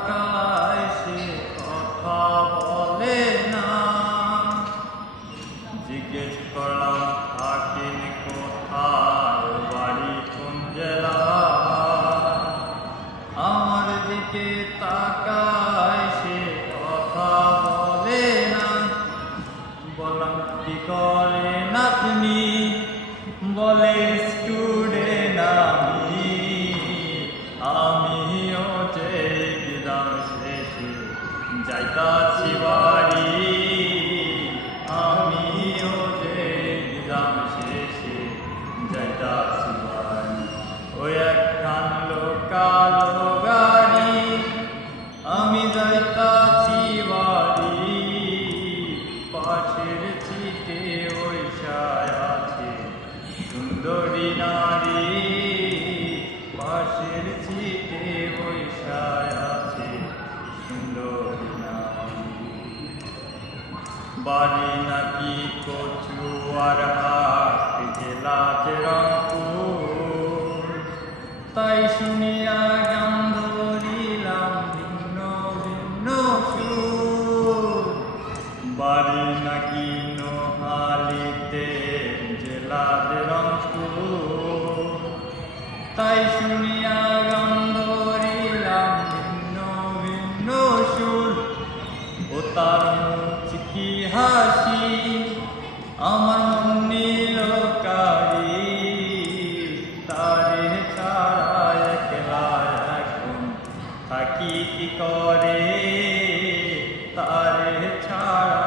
তাকায় সে কথা বলে না। জিজ্ঞেস করলাম থাকেন কোথায়, বাড়ি কোন জেলা। আমার দিকে তাকায় সে কথা বলে না। বললাম কি করেন আপনি, বলে স্টুডেন্ট আমিও যে এক্সাম শেষে যাইতাছি বাড়ি। আমিও যে এক্সাম শেষে যাইতাছি বাড়ি। ওই একখান কালো গাড়ি, আমি যাইতাছি বাড়ি। পাশের সিটে বইসায় আছে সুন্দরী নারী। পাশের সিটে বইসায় আছে সুন্দরী নারী। বাড়ি নাকি কচুয়ার হাট, জেলা রংপুর। তাই শুনিয়া গান ধরিলাম ভিন্ন ভিন্ন সুর। বাড়ি নাকি নোহালিতে, জেলা রংপুর। তাই শুনিয়া গান ধরিলাম ভিন্ন ভিন্ন সুর। ও তার মুচকি হাসি আমার মন নিল কাড়ি। তারে ছাড়া একলা এখন থাকি কি করে, তারে ছাড়া